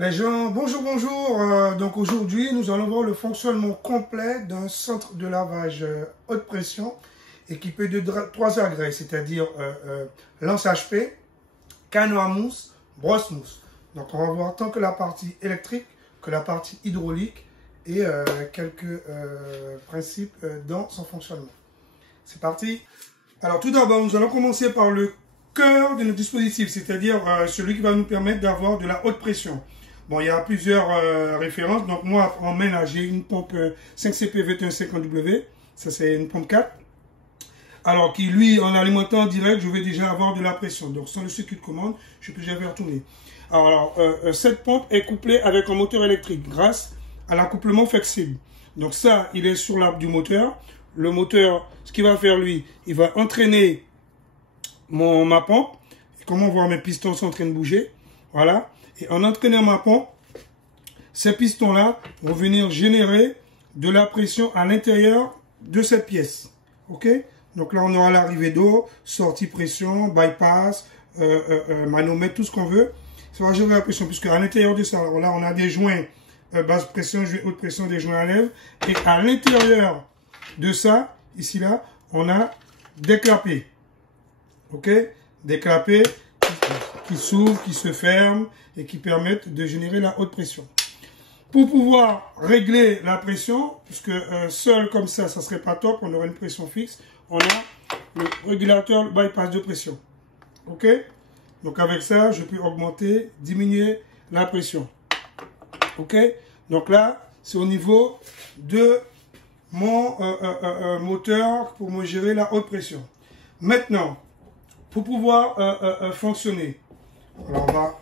Les gens, bonjour, bonjour. Donc aujourd'hui, nous allons voir le fonctionnement complet d'un centre de lavage haute pression équipé de 3 agrès, c'est-à-dire lance HP, canon à mousse, brosse mousse. Donc on va voir tant que la partie électrique que la partie hydraulique et quelques principes dans son fonctionnement. C'est parti. Alors tout d'abord, nous allons commencer par le cœur de notre dispositif, c'est-à-dire celui qui va nous permettre d'avoir de la haute pression. Bon, il y a plusieurs références. Donc moi, en main, là, j'ai une pompe 5CP 2150W. Ça, c'est une pompe 4. Alors, qui, lui, en alimentant en direct, je vais déjà avoir de la pression. Donc, sans le circuit de commande, je peux déjà faire tourner. Alors, cette pompe est couplée avec un moteur électrique grâce à l'accouplement flexible. Donc ça, il est sur l'arbre du moteur. Le moteur, ce qu'il va faire, lui, il va entraîner ma pompe. Et comme on voit, mes pistons sont en train de bouger. Voilà. Et en entraînant ma pompe, ces pistons-là vont venir générer de la pression à l'intérieur de cette pièce. OK? Donc là, on aura l'arrivée d'eau, sortie pression, bypass, manomètre, tout ce qu'on veut. Ça va générer la pression, puisque à l'intérieur de ça, alors là, on a des joints basse pression, haute pression, des joints à lèvres. Et à l'intérieur de ça, ici, là, on a des clapets. OK? Des clapets qui s'ouvrent, qui se ferment et qui permettent de générer la haute pression. Pour pouvoir régler la pression, puisque seul comme ça ne serait pas top, on aurait une pression fixe, on a le régulateur bypass de pression. OK? Donc avec ça, je peux augmenter, diminuer la pression. OK? Donc là, c'est au niveau de mon moteur pour me gérer la haute pression. Maintenant, pour pouvoir fonctionner, alors on va voir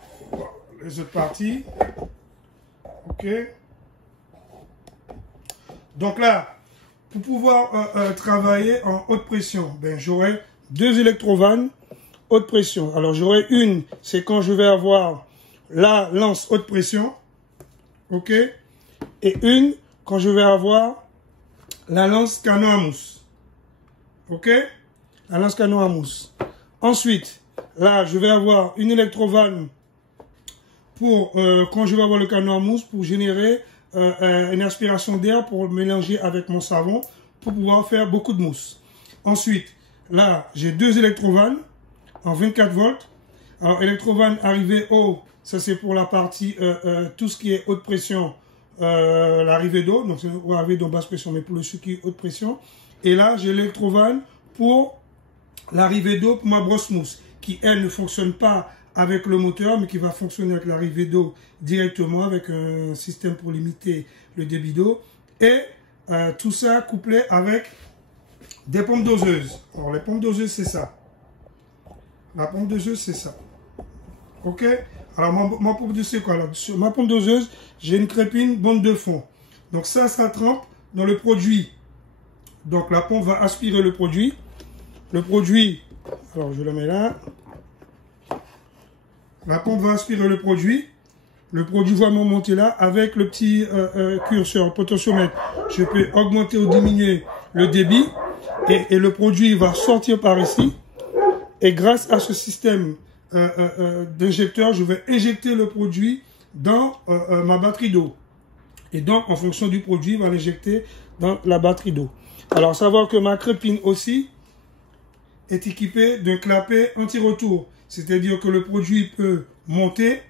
les autres parties. OK. Donc là, pour pouvoir travailler en haute pression, ben, j'aurai 2 électrovannes haute pression. Alors j'aurai une, c'est quand je vais avoir la lance haute pression. OK. Et une, quand je vais avoir la lance canon à mousse. OK. La lance canon à mousse. Ensuite, là, je vais avoir une électrovanne pour, quand je vais avoir le canon à mousse, pour générer une aspiration d'air pour mélanger avec mon savon, pour pouvoir faire beaucoup de mousse. Ensuite, là, j'ai 2 électrovannes en 24 volts. Alors, électrovanne arrivée haut, ça c'est pour la partie, tout ce qui est haute pression, l'arrivée d'eau, donc c'est l'arrivée d'eau basse pression, mais pour le circuit haute pression. Et là, j'ai l'électrovanne pour l'arrivée d'eau pour ma brosse mousse, qui elle ne fonctionne pas avec le moteur, mais qui va fonctionner avec l'arrivée d'eau directement, avec un système pour limiter le débit d'eau. Et tout ça couplé avec des pompes doseuses. Alors les pompes doseuses, c'est ça. La pompe doseuse, c'est ça. OK? Alors ma pompe doseuse, c'est quoi là? Sur ma pompe doseuse, j'ai une crépine bande de fond. Donc ça trempe dans le produit. Donc la pompe va aspirer le produit. Le produit, alors je le mets là. La pompe va aspirer le produit. Le produit va monter là avec le petit curseur, potentiomètre. Je peux augmenter ou diminuer le débit. Et le produit va sortir par ici. Et grâce à ce système d'injecteur, je vais injecter le produit dans ma batterie d'eau. Et donc, en fonction du produit, il va l'injecter dans la batterie d'eau. Alors, savoir que ma crépine aussi est équipée d'un clapet anti-retour. C'est-à-dire que le produit peut monter,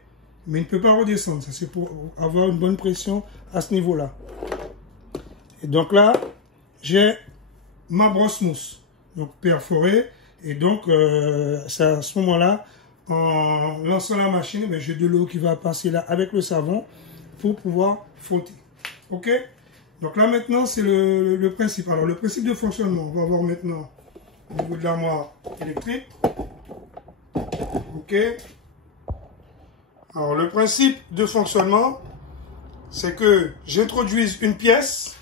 mais il ne peut pas redescendre. Ça, c'est pour avoir une bonne pression à ce niveau-là. Et donc là, j'ai ma brosse mousse, donc perforée. Et donc, c'est à ce moment-là, en lançant la machine, j'ai de l'eau qui va passer là avec le savon pour pouvoir frotter. OK? Donc là, maintenant, c'est le principe. Alors, le principe de fonctionnement, on va voir maintenant au niveau de l'armoire électrique. OK? Alors, le principe de fonctionnement, c'est que j'introduise une pièce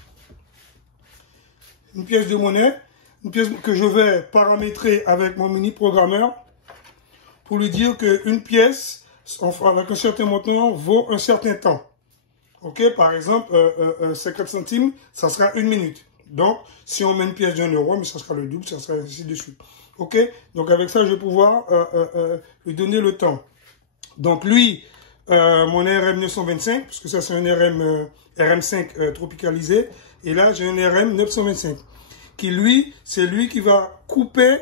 de monnaie, une pièce que je vais paramétrer avec mon mini programmeur pour lui dire qu'une pièce, avec un certain montant, vaut un certain temps. OK? Par exemple, 50 centimes, ça sera 1 minute. Donc, si on met une pièce d'1 euro, mais ça sera le double, ça sera ainsi de suite. OK? Donc, avec ça, je vais pouvoir lui donner le temps. Donc, lui, mon RM 925, parce que ça c'est un RM, RM5 tropicalisé. Et là, j'ai un RM 925, qui lui, c'est lui qui va couper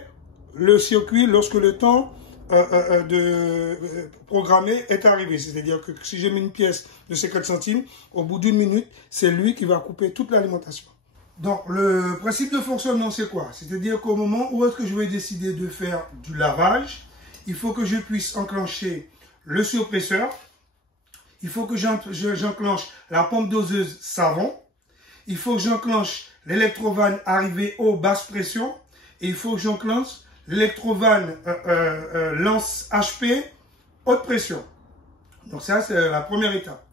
le circuit lorsque le temps programmé est arrivé. C'est-à-dire que si j'ai mis une pièce de 50 centimes, au bout d'une minute, c'est lui qui va couper toute l'alimentation. Donc, le principe de fonctionnement, c'est quoi? C'est-à-dire qu'au moment où est-ce que je vais décider de faire du lavage, il faut que je puisse enclencher le surpresseur. Il faut que j'enclenche la pompe doseuse savon. Il faut que j'enclenche l'électrovanne arrivée eau basse pression. Et il faut que j'enclenche l'électrovanne lance HP haute pression. Donc ça, c'est la première étape.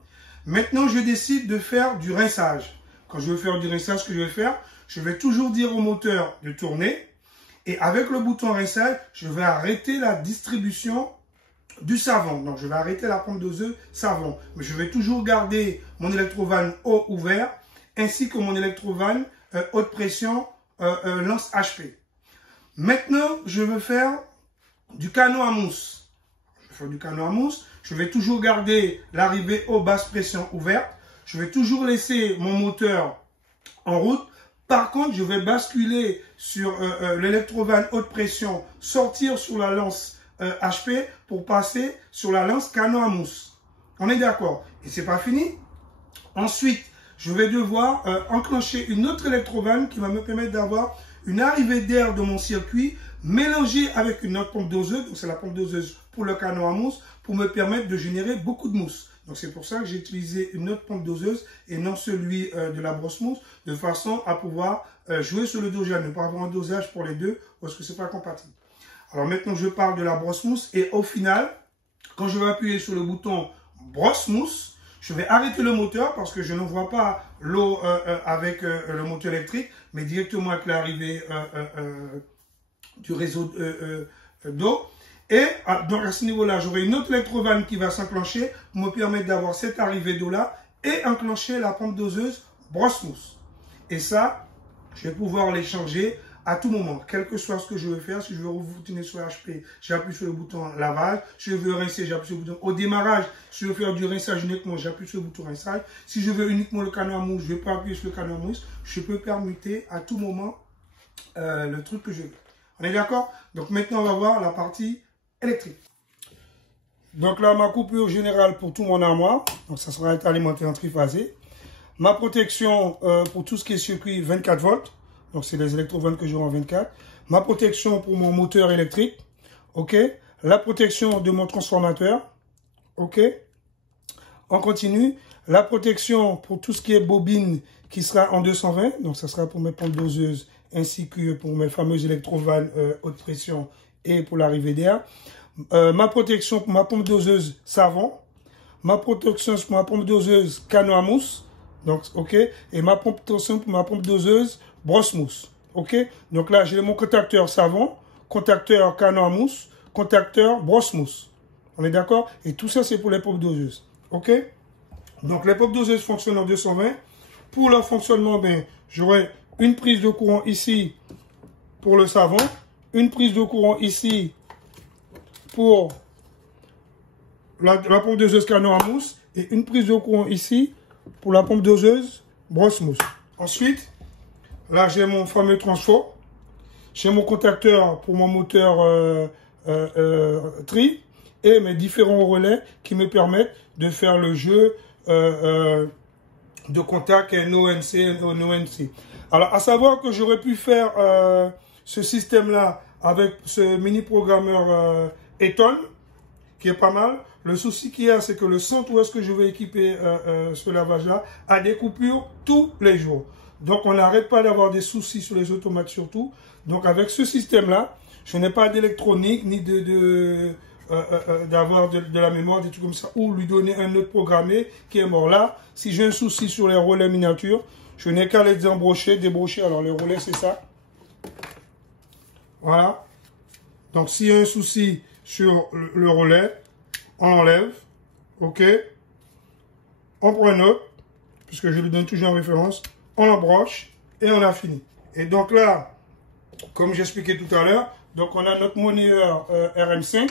Maintenant, je décide de faire du rinçage. Quand je veux faire du rinçage, ce que je vais faire, je vais toujours dire au moteur de tourner. Et avec le bouton rinçage, je vais arrêter la distribution du savon. Donc, je vais arrêter la pompe doseuse savon. Mais je vais toujours garder mon électrovanne eau ouvert ainsi que mon électrovanne haute pression lance HP. Maintenant, je veux faire du canon à mousse. Je vais faire du canon à mousse. Je vais toujours garder l'arrivée eau basse pression ouverte. Je vais toujours laisser mon moteur en route. Par contre, je vais basculer sur l'électrovanne haute pression, sortir sur la lance HP pour passer sur la lance canon à mousse. On est d'accord? Et c'est pas fini. Ensuite, je vais devoir enclencher une autre électrovanne qui va me permettre d'avoir une arrivée d'air de mon circuit mélangée avec une autre pompe doseuse. Donc, c'est la pompe doseuse pour le canon à mousse pour me permettre de générer beaucoup de mousse. Donc, c'est pour ça que j'ai utilisé une autre pompe doseuse et non celui de la brosse mousse de façon à pouvoir jouer sur le dosage, ne pas avoir un dosage pour les deux parce que c'est pas compatible. Alors, maintenant, je parle de la brosse mousse et au final, quand je vais appuyer sur le bouton brosse mousse, je vais arrêter le moteur parce que je ne vois pas l'eau avec le moteur électrique, mais directement avec l'arrivée du réseau d'eau. Et donc à ce niveau-là, j'aurai une autre électrovanne qui va s'enclencher pour me permettre d'avoir cette arrivée d'eau-là et enclencher la pompe doseuse brosse mousse. Et ça, je vais pouvoir les changer à tout moment, quel que soit ce que je veux faire. Si je veux retourner sur HP, j'appuie sur le bouton lavage. Si je veux rincer, j'appuie sur le bouton. Au démarrage, si je veux faire du rinçage uniquement, j'appuie sur le bouton rinçage. Si je veux uniquement le canon à mousse, je ne vais pas appuyer sur le canon à mousse. Je peux permuter à tout moment le truc que je veux. On est d'accord? Donc maintenant, on va voir la partie électrique. Donc là, ma coupure générale pour tout mon armoire. Donc ça sera alimenté en triphasé. Ma protection pour tout ce qui est circuit 24 volts. Donc, c'est les électrovannes que j'aurai en 24. Ma protection pour mon moteur électrique. OK. La protection de mon transformateur. OK. On continue. La protection pour tout ce qui est bobine qui sera en 220. Donc, ça sera pour mes pompes doseuses ainsi que pour mes fameuses électrovannes haute pression et pour l'arrivée d'air. Ma protection pour ma pompe doseuse savon. Ma protection pour ma pompe doseuse canon à mousse. Donc, OK. Et ma protection pour ma pompe doseuse brosse mousse. OK. Donc là, j'ai mon contacteur savon, contacteur canon à mousse, contacteur brosse mousse. On est d'accord? Et tout ça, c'est pour les pompes doseuses. OK. Donc, les pompes doseuses fonctionnent en 220. Pour leur fonctionnement, ben, j'aurai une prise de courant ici pour le savon, une prise de courant ici pour la pompe doseuse canon à mousse et une prise de courant ici pour la pompe doseuse brosse mousse. Ensuite, là, j'ai mon fameux transfo. J'ai mon contacteur pour mon moteur tri et mes différents relais qui me permettent de faire le jeu de contact NO-NC, NO-NC. Alors, à savoir que j'aurais pu faire ce système-là avec ce mini-programmeur Eton, qui est pas mal. Le souci qu'il y a, c'est que le centre où est-ce que je vais équiper ce lavage-là a des coupures tous les jours. Donc, on n'arrête pas d'avoir des soucis sur les automates surtout. Donc, avec ce système-là, je n'ai pas d'électronique ni d'avoir de la mémoire, des trucs comme ça, ou lui donner un autre programmé qui est mort. Là, si j'ai un souci sur les relais miniatures, je n'ai qu'à les embrocher, débrocher. Alors, les relais, c'est ça. Voilà. Donc, s'il y a un souci sur le relais, on l'enlève. OK. On prend une autre, puisque je lui donne toujours en référence. On l'embroche et on a fini. Et donc là, comme j'expliquais tout à l'heure, donc on a notre moniteur RM5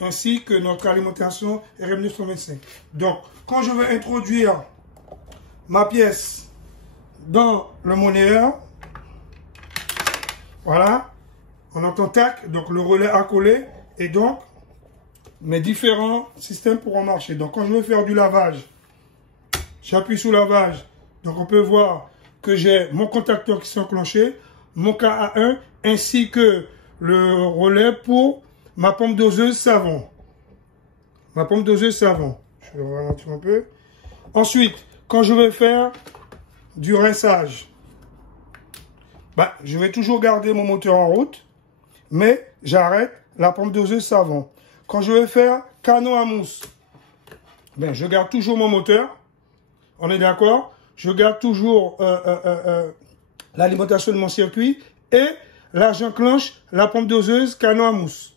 ainsi que notre alimentation RM925. Donc, quand je vais introduire ma pièce dans le monnayeur, voilà, on entend tac, donc le relais a collé, et donc mes différents systèmes pourront marcher. Donc, quand je veux faire du lavage, j'appuie sur lavage, donc on peut voir que j'ai mon contacteur qui s'est enclenché, mon KA1, ainsi que le relais pour ma pompe doseuse savon. Ma pompe doseuse savon. Je vais ralentir un peu. Ensuite, quand je vais faire du rinçage, je vais toujours garder mon moteur en route, mais j'arrête la pompe doseuse savon. Quand je vais faire canon à mousse, je garde toujours mon moteur. On est d'accord? Je garde toujours l'alimentation de mon circuit et là j'enclenche la pompe doseuse canon à mousse.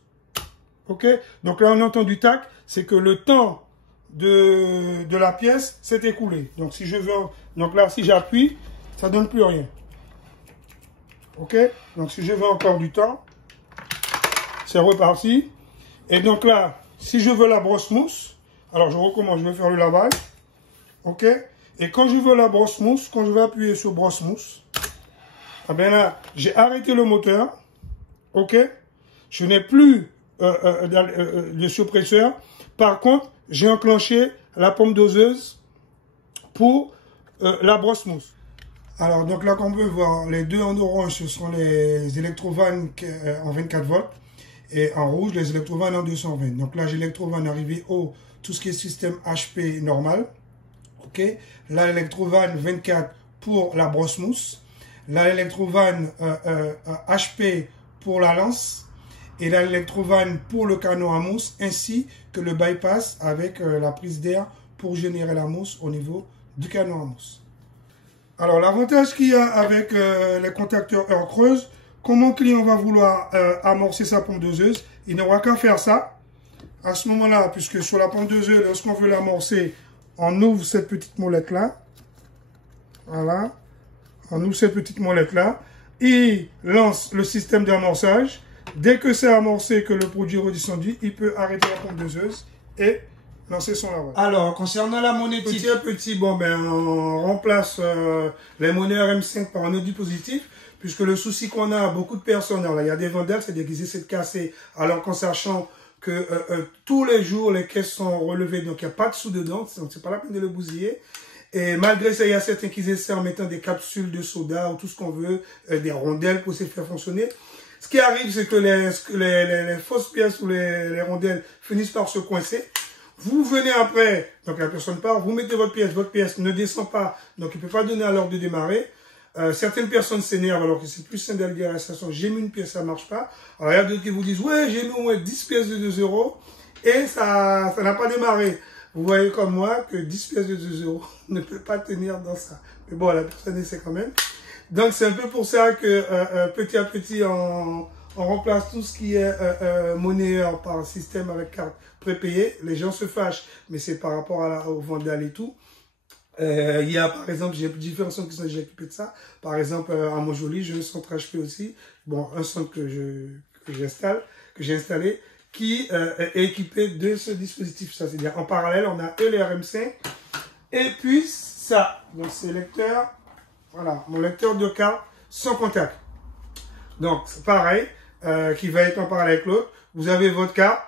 Ok? Donc là on entend du tac, c'est que le temps de la pièce s'est écoulé. Donc si je veux, donc là si j'appuie, ça donne plus rien. Ok? Donc si je veux encore du temps, c'est reparti. Et donc là, si je veux la brosse mousse, alors je recommence, je vais faire le lavage. Ok? Et quand je veux la brosse mousse, quand je vais appuyer sur brosse mousse, là, j'ai arrêté le moteur. Ok? Je n'ai plus de suppresseur. Par contre, j'ai enclenché la pompe doseuse pour la brosse mousse. Alors, donc là, comme on peut voir, les deux en orange, ce sont les électrovannes en 24 volts. Et en rouge, les électrovannes en 220. Donc là, j'ai l'électrovanne arrivé au tout ce qui est système HP normal. Ok. Là, l'électrovanne 24 pour la brosse mousse. Là, l'électrovanne HP pour la lance. Et là, l'électrovanne pour le canon à mousse, ainsi que le bypass avec la prise d'air pour générer la mousse au niveau du canon à mousse. Alors, l'avantage qu'il y a avec les contacteurs heure creuse, quand mon client va vouloir amorcer sa pompe doseuse, il n'aura qu'à faire ça. À ce moment-là, puisque sur la pompe doseuse, lorsqu'on veut l'amorcer, on ouvre cette petite molette-là. Voilà. On ouvre cette petite molette-là. Il lance le système d'amorçage. Dès que c'est amorcé, que le produit est redescendu, il peut arrêter la pompe doseuse et lancer son lavage. Alors, concernant la monétique, petit à petit, on remplace les monnaies RM5 par un autre dispositif, puisque le souci qu'on a, beaucoup de personnes, alors là, il y a des vendeurs, c'est-à-dire qu'ils essaient de casser, alors qu'en sachant que tous les jours, les caisses sont relevées, donc il n'y a pas de sous dedans, donc c'est pas la peine de le bousiller. Et malgré ça, il y a certains qui essaient en mettant des capsules de soda ou tout ce qu'on veut, des rondelles pour se faire fonctionner. Ce qui arrive, c'est que les fausses pièces ou les rondelles finissent par se coincer. Vous venez après, donc la personne part, vous mettez votre pièce ne descend pas, donc il ne peut pas donner à l'ordre de démarrer. Certaines personnes s'énervent alors que c'est plus simple d'aller dire à la station, j'ai mis une pièce, ça ne marche pas. Alors il y a d'autres qui vous disent, ouais, j'ai mis au moins 10 pièces de 2 € et ça n'a pas démarré. Vous voyez comme moi que 10 pièces de 2 € ne peut pas tenir dans ça. Mais bon, la personne essaie quand même. Donc c'est un peu pour ça que petit à petit, on remplace tout ce qui est monnayeur par système avec carte prépayée. Les gens se fâchent, mais c'est par rapport au vendal et tout. Il y a par exemple, j'ai différents centres qui sont déjà équipés de ça. Par exemple, à Montjoly, j'ai un centre HP aussi. Bon, un centre que j'ai installé, qui est équipé de ce dispositif. Ça, c'est-à-dire en parallèle, on a les RM5 et puis ça. Donc c'est lecteur, voilà, mon lecteur de carte sans contact. Donc c'est pareil, qui va être en parallèle avec l'autre. Vous avez votre carte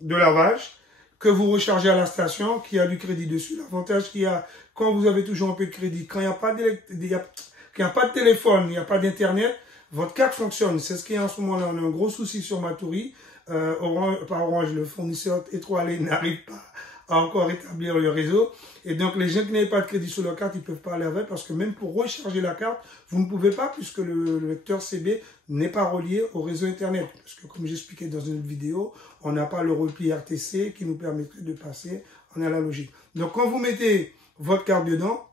de lavage que vous rechargez à la station, qui a du crédit dessus. L'avantage qu'il y a, quand vous avez toujours un peu de crédit, quand il n'y a pas de téléphone, il n'y a pas d'internet, votre carte fonctionne. C'est ce qui est en ce moment-là. On a un gros souci sur Matoury. Orange, le fournisseur étoilé n'arrive pas à encore établir le réseau. Et donc, les gens qui n'avaient pas de crédit sur leur carte, ils ne peuvent pas aller avec, parce que même pour recharger la carte, vous ne pouvez pas, puisque le lecteur CB n'est pas relié au réseau Internet. Parce que, comme j'expliquais dans une autre vidéo, on n'a pas le repli RTC qui nous permettrait de passer en analogique. Donc, quand vous mettez votre carte dedans,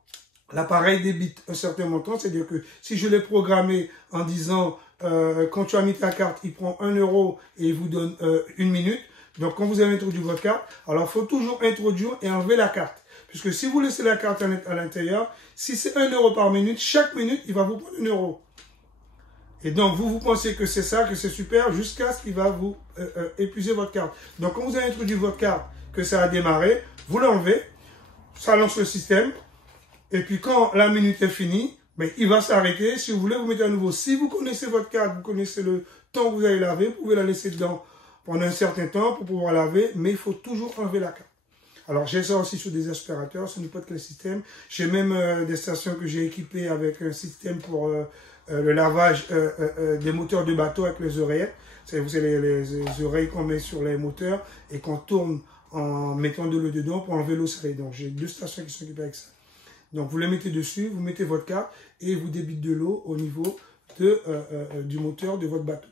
l'appareil débite un certain montant. C'est-à-dire que si je l'ai programmé en disant, quand tu as mis ta carte, il prend 1 € et il vous donne 1 minute. Donc, quand vous avez introduit votre carte, alors il faut toujours introduire et enlever la carte. Puisque si vous laissez la carte à l'intérieur, si c'est 1 € par minute, chaque minute, il va vous prendre 1 €. Et donc, vous pensez que c'est ça, que c'est super, jusqu'à ce qu'il va vous épuiser votre carte. Donc, quand vous avez introduit votre carte, que ça a démarré, vous l'enlevez, ça lance le système. Et puis, quand la minute est finie, ben, il va s'arrêter. Si vous voulez, vous mettez à nouveau. Si vous connaissez votre carte, vous connaissez le temps que vous allez laver, vous pouvez la laisser dedans pendant un certain temps pour pouvoir laver, mais il faut toujours enlever la carte. Alors, j'ai ça aussi sur des aspirateurs, sur n'importe quel système. J'ai même des stations que j'ai équipées avec un système pour le lavage des moteurs de bateau avec les oreillettes. Vous savez, les oreilles qu'on met sur les moteurs et qu'on tourne en mettant de l'eau dedans pour enlever l'eau salée. Donc, j'ai 2 stations qui sont équipées avec ça. Donc, vous les mettez dessus, vous mettez votre carte et vous débitez de l'eau au niveau du moteur de votre bateau.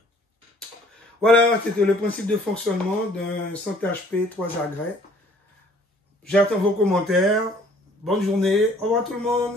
Voilà, c'était le principe de fonctionnement d'un 100 HP 3 agrès. J'attends vos commentaires. Bonne journée. Au revoir tout le monde.